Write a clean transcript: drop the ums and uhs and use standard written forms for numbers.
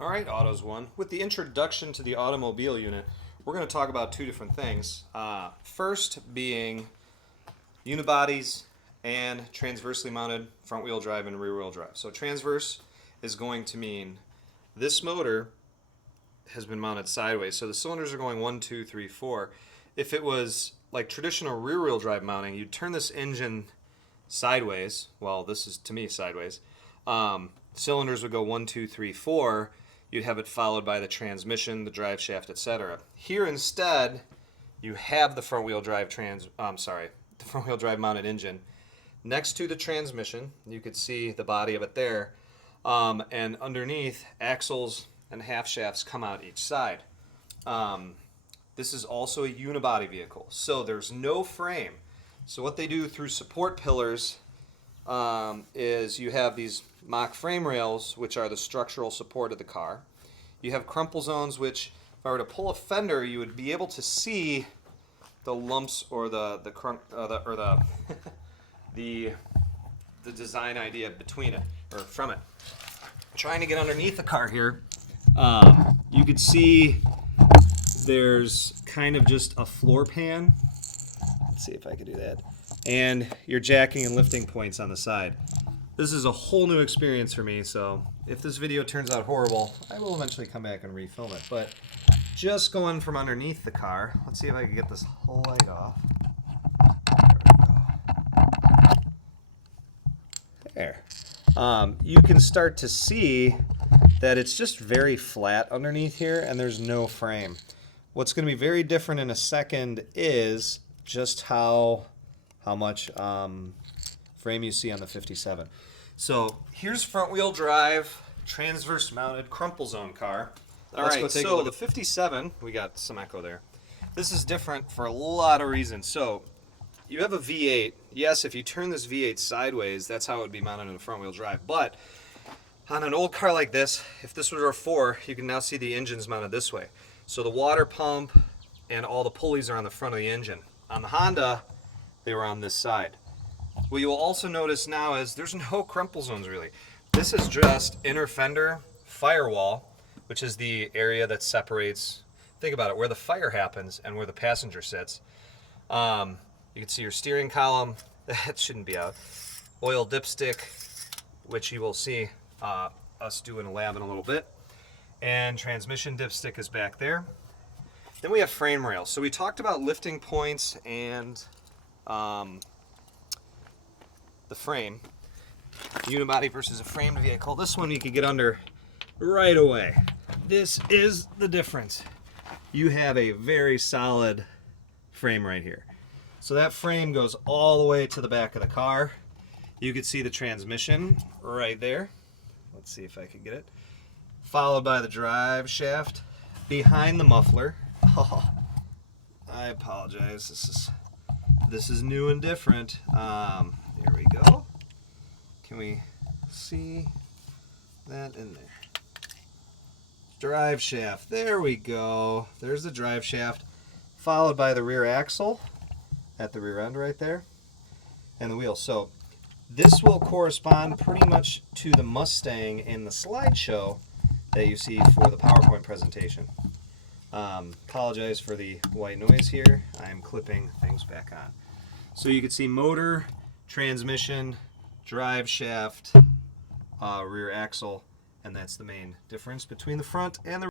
All right, Autos One. With the introduction to the automobile unit, we're going to talk about two different things. First being unibodies and transversely mounted front wheel drive and rear wheel drive. So transverse is going to mean this motor has been mounted sideways. So the cylinders are going 1, 2, 3, 4. If it was like traditional rear wheel drive mounting, you'd turn this engine sideways. Well, this is to me sideways. Cylinders would go 1, 2, 3, 4. You'd have it followed by the transmission, the drive shaft, etc. Here instead, you have the front wheel drive the front wheel drive mounted engine next to the transmission. You could see the body of it there, and underneath, axles and half shafts come out each side. This is also a unibody vehicle, so there's no frame. So what they do through support pillars is you have these mock frame rails, which are the structural support of the car. You have crumple zones, which if I were to pull a fender, you would be able to see the lumps or the design idea between it or from it. Trying to get underneath the car here, you could see there's kind of just a floor pan. Let's see if I could do that. And your jacking and lifting points on the side. This is a whole new experience for me, so if this video turns out horrible, I will eventually come back and refilm it. But just going from underneath the car, let's see if I can get this light off. There. You can start to see that it's just very flat underneath here, and there's no frame. What's going to be very different in a second is just how much frame you see on the 57. So here's front wheel drive, transverse mounted crumple zone car. All right, so the 57, we got some echo there. This is different for a lot of reasons. So you have a V8. Yes, if you turn this V8 sideways, that's how it would be mounted in a front wheel drive. But on an old car like this, if this was a 4, you can now see the engine's mounted this way. So the water pump and all the pulleys are on the front of the engine. On the Honda, they were on this side. What you will also notice now is there's no crumple zones really. This is just inner fender firewall, which is the area that separates, think about it, where the fire happens and where the passenger sits. You can see your steering column, that shouldn't be out. Oil dipstick, which you will see us do in a lab in a little bit. And transmission dipstick is back there. Then we have frame rails. So we talked about lifting points and the frame, unibody versus a framed vehicle. This one you could get under right away. This is the difference. You have a very solid frame right here. So that frame goes all the way to the back of the car. You could see the transmission right there. Let's see if I can get it. Followed by the drive shaft behind the muffler. Oh, I apologize. This is new and different. There we go. Can we see that in there? Drive shaft. There we go. There's the drive shaft, followed by the rear axle at the rear end right there, and the wheel. So this will correspond pretty much to the Mustang in the slideshow that you see for the PowerPoint presentation. Apologize for the white noise here. I'm clipping things back on. So you can see motor, transmission, drive shaft, rear axle, and that's the main difference between the front and the